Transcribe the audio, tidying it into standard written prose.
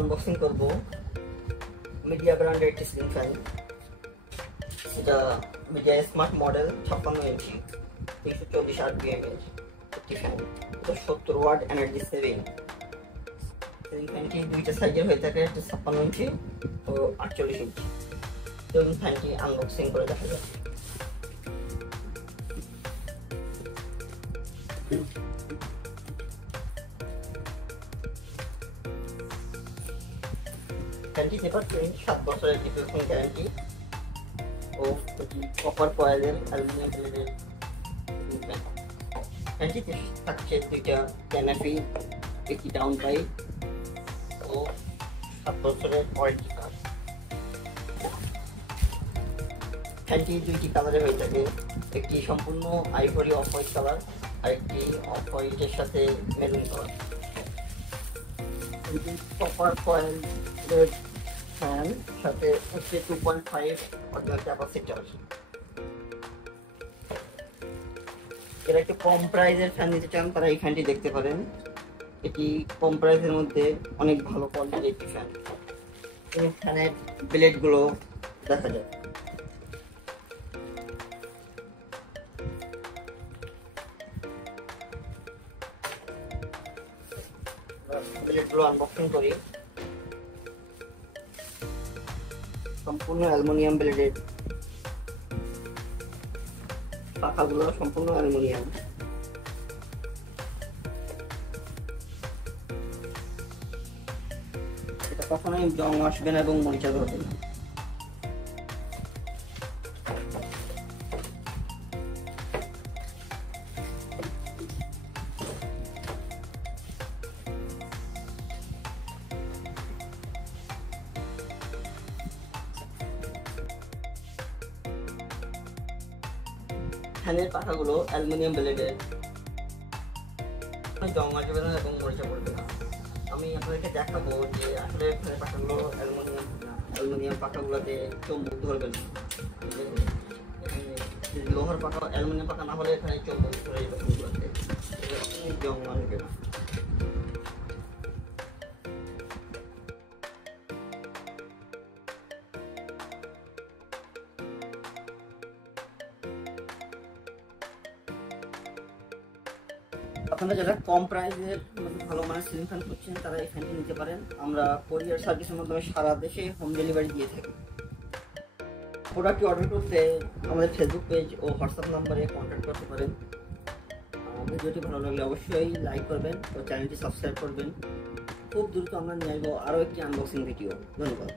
Unboxing করব media ব্র্যান্ডের একটি সিলিং ফ্যান। সেটা মিডিয়া স্মার্ট মডেল 56 ইঞ্চি 340 RPM এর একটি ফ্যান। এটা 70 ওয়াট এনার্জি সেভিং। সিলিং ফ্যানটি দুইটা সাইজের হয়ে থাকে, 56 ইঞ্চি ও 48 ইঞ্চি। চলুন ফ্যানটি আনবক্সিং করে দেখা যাক। ফ্যানটিতে পাচ্ছেন 7 বছরের রিপ্লেসমেন্ট গ্যারান্টি ও কপার কয়েলের অ্যালুমিনিয়াম প্লেটের ফ্যান। ফ্যানটিতে থাকছে দুইটা ক্যানাপি, একটি ডাউন পাইপ ও 7 বছরের ওয়ারেন্টি কার্ড। ফ্যানটি দুইটি কালারে হয়ে থাকে, একটি সম্পূর্ণ আইভরি অফ হোয়াইট কালার আর একটি অফ হোয়াইটের সাথে মেরুন কালার। কপার কয়েলের ফ্যান সাথে হচ্ছে 2.5 অরিজিনাল ক্যাপাসিটর। যারা একটু কম প্রাইসের ফ্যান নিতে চান তারা এই ফ্যানটি দেখতে পারেন। এটি কম প্রাইসের মধ্যে অনেক ভালো কোয়ালিটির একটি ফ্যান। এই ফ্যানের ব্লেডগুলো দেখা যায়। ব্লেডগুলো আনবক্সিং করি। সম্পূর্ণ অ্যালুমিনিয়াম ব্লেডের, পাখাগুলো সম্পূর্ণ অ্যালুমিনিয়াম। এটা কখনোই জং আসবে না এবং মরিচা ধরবে না। ফ্যানের পাখাগুলো অ্যালুমিনিয়াম ব্লেডের, জং আসবে না এবং মরিচা পড়বে না। আমি আপনাদেরকে দেখাবো যে আসলে ফ্যানের পাখাগুলো অ্যালুমিনিয়াম পাখাগুলোতে চুম্বক ধরবে না। লোহার পাখা, অ্যালুমিনিয়াম পাখা না হলে এখানে চুম্বক ধরে যাবে, জং আসবে না। আপনারা যারা কম প্রাইসের ভালো মানের সিলিং ফ্যান খুঁজছেন তারা এই ফ্যানটি নিতে পারেন। আমরা কোরিয়ার সার্ভিসের মাধ্যমে সারা দেশে হোম ডেলিভারি দিয়ে থাকি। প্রোডাক্টটি অর্ডার করতে আমাদের ফেসবুক পেজ ও হোয়াটসঅ্যাপ নাম্বারে কন্ট্যাক্ট করতে পারেন। ভিডিওটি ভালো লাগলে অবশ্যই লাইক করবেন ও চ্যানেলটি সাবস্ক্রাইব করবেন। খুব দ্রুত আমরা নিয়ে আসবো আরও একটি আনবক্সিং ভিডিও। ধন্যবাদ।